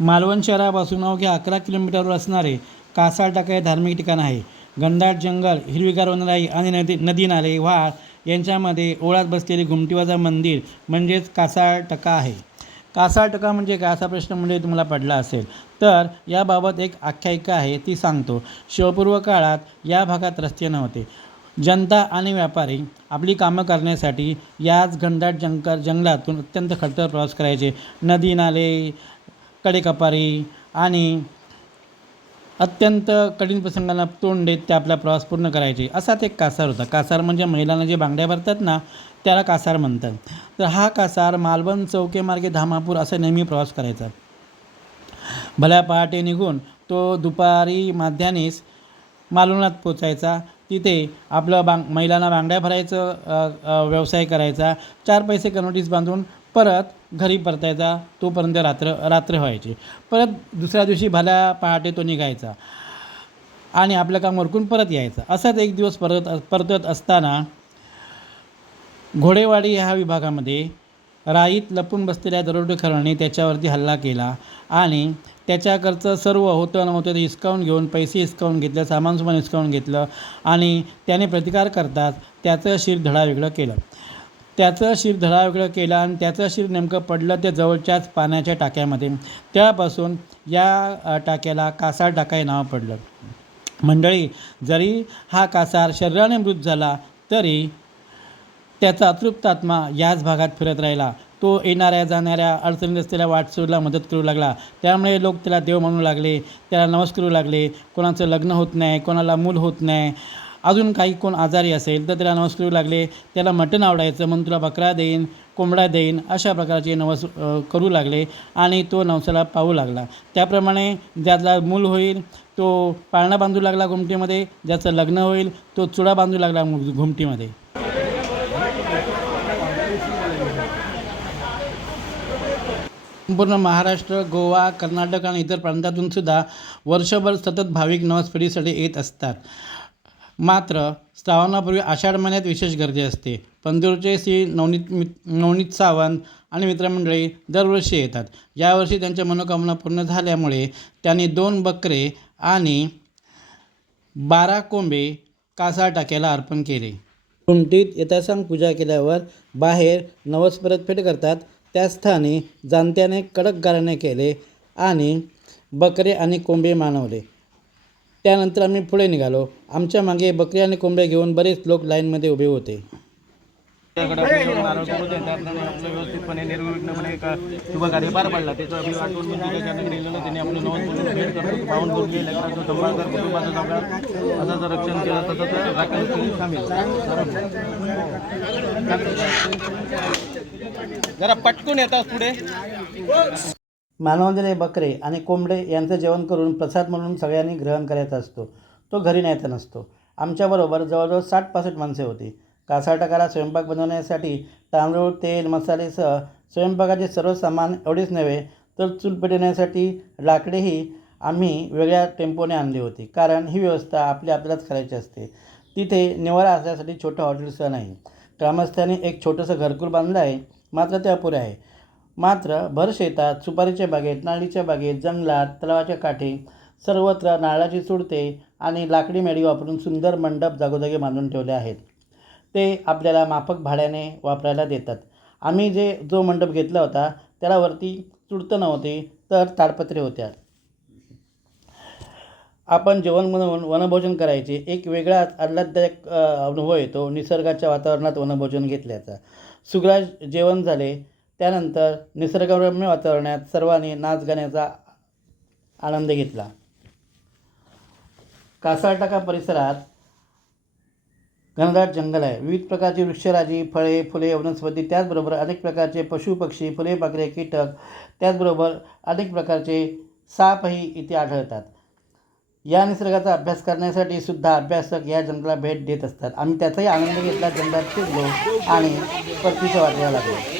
मालवण शहरापासून अवघ्या अकरा किलोमीटरवर असणारे कासारटाका हे धार्मिक ठिकाण आहे. घनदाट जंगल हिरवीगार वनराई आणि नदी नदी नाले व्हाळ यांच्यामध्ये ओळात बसलेले घुमटीवाजा मंदिर म्हणजेच कासाळटका आहे. कासाळटका म्हणजे काय? असा प्रश्न म्हणजे तुम्हाला पडला असेल. तर याबाबत एक आख्यायिका आहे ती सांगतो. शिवपूर्व काळात या भागात रस्ते नव्हते. जनता आणि व्यापारी आपली कामं करण्यासाठी याच घनदाट जंगल जंगलातून अत्यंत खडतर प्रवास करायचे. नदी नाले कडेकपारी आणि अत्यंत कठीण प्रसंगांना तोंड देत ते आपला प्रवास पूर्ण करायचे. असाच एक कासार होता. कासार म्हणजे महिलांना जे बांगड्या भरतात ना त्याला कासार म्हणतात. तर हा कासार मालवण चौकेमार्गे धामापूर असा नेहमी प्रवास करायचा. भल्या पहाटे निघून तो दुपारी माध्यानेस मालवणात पोचायचा तिथे आपलं बांग महिलांना बांगड्या भरायचं व्यवसाय करायचा. चार पैसे कनोटीस बांधून परत घरी परतायचा तोपर्यंत रात्र रात्र व्हायची. परत दुसऱ्या दिवशी भल्या पहाटे तो निघायचा. आणि आपलं काम वरकून परत यायचं. असाच एक दिवस परत परतत असताना घोडेवाडी ह्या विभागामध्ये राईत लपून बसलेल्या दरोडेखोरांनी त्याच्यावरती हल्ला केला आणि त्याच्याकडचं सर्व होतं नव्हतं ते हिसकावून घेऊन पैसे हिसकावून घेतलं सामान सुमान हिसकावून घेतलं आणि त्याने प्रतिकार करताच त्याचं शिर धडावेगळं केलं. त्याचं शिर धडावेगळं केला आणि त्याचं शिर नेमकं पडलं ते जवळच्याच पाण्याच्या टाक्यामध्ये. त्यापासून या टाक्याला कासार टाका हे नाव पडलं. मंडळी जरी हा कासार शरीराने मृत झाला तरी त्याचा अतृप्त आत्मा याच भागात फिरत राहिला. तो येणाऱ्या जाणाऱ्या अडचणीत असलेल्या वाटसूरला मदत करू लागला. त्यामुळे लोक त्याला देव म्हणू लागले त्याला नवस करू लागले. कोणाचं लग्न होत नाही कोणाला मूल होत नाही. अजून काही कोण आजारी असेल तर त्याला नवस करू लागले त्याला मटण आवडायचं म्हणून तुला बकरा देईन कोंबडा देईन अशा प्रकारचे नवस करू लागले आणि तो नवसाला पाहू लागला. त्याप्रमाणे ज्याला मूल होईल तो पाळणा बांधू लागला घुमटीमध्ये ज्याचं लग्न होईल तो चुडा बांधू लागला घुमटीमध्ये. संपूर्ण महाराष्ट्र गोवा कर्नाटक आणि इतर प्रांतातून सुद्धा वर्षभर सतत भाविक नवसफेरीसाठी येत असतात. मात्र श्रावणापूर्वी आषाढ महिन्यात विशेष गर्दी असते. पंदूरचे श्री नवनीत मि नवनीत सावंत आणि मित्रमंडळी दरवर्षी येतात. यावर्षी त्यांच्या मनोकामना पूर्ण झाल्यामुळे त्यांनी दोन बकरे आणि बारा कोंबे कासा टाक्याला अर्पण केले. कुंटीत यथासांग पूजा केल्यावर बाहेर नवस परतफेड करतात. त्या स्थानी जाणत्याने कडक गारणे केले आणि बकरे आणि कोंबे मानवले. त्यानंतर आम्ही पुढे निघालो. आमच्या मागे बकरी आणि कोंबड्या घेऊन बरेच लोक लाईनमध्ये उभे होते. व्यवस्थितपणे निर्विघ्नपणे शुभ कार्य पार त्याचं त्यांनी आपलं बोलून भेट करतो पाहून बोलले कुटुंबाचं सांभाळ असं जर रक्षण केलं तसंच राखण सामील. जरा पटकून येतात पुढे. मानवलेले बकरे आणि कोंबडे यांचं जेवण करून प्रसाद म्हणून सगळ्यांनी ग्रहण करायचा असतो. तो घरी न्यायचा नसतो. आमच्याबरोबर जवळजवळ साठ पासष्ट माणसे होती. कासाटकाला स्वयंपाक बनवण्यासाठी तांदूळ तेल मसालेसह स्वयंपाकाचे सर्व सामान एवढेच नव्हे तर चूल पेटवण्यासाठी लाकडेही आम्ही वेगळ्या टेम्पोने आणली होती. कारण ही व्यवस्था आपल्या आपल्यालाच करायची असते. तिथे निवारा असण्यासाठी छोटं हॉटेलसह नाही. ग्रामस्थांनी एक छोटंसं घरकुल बांधलं आहे. मात्र ते अपुरे आहे. मात्र भर शेतात सुपारीच्या बागेत नाळीच्या बागेत जंगलात तलावाच्या काठी सर्वत्र नारळाची चुडते आणि लाकडी मेडी वापरून सुंदर मंडप जागोजागी बांधून ठेवले आहेत. ते आपल्याला माफक भाड्याने वापरायला देतात. आम्ही जे जो मंडप घेतला होता त्याला वरती चुडतं नव्हती तर ताडपत्रे होत्या. आपण जेवण बनवून वनभोजन करायचे. एक वेगळाच आल्हाददायक अनुभव येतो निसर्गाच्या वातावरणात वनभोजन घेतल्याचा. सुग्राज जेवण झाले त्यानंतर निसर्गरम्य वातावरणात सर्वांनी नाच गाण्याचा आनंद घेतला. कासारटाका परिसरात घनदाट जंगल आहे. विविध प्रकारची वृक्षराजी फळे फुले वनस्पती त्याचबरोबर अनेक प्रकारचे पशु पक्षी फुले पाखरे कीटक त्याचबरोबर अनेक प्रकारचे सापही इथे आढळतात. या निसर्गाचा अभ्यास करण्यासाठी सुद्धा अभ्यासक या जंगलाला भेट देत असतात. आम्ही त्याचाही आनंद घेतला. जंगलात फिरलो आणि परतीच्या वाटायला लागलो.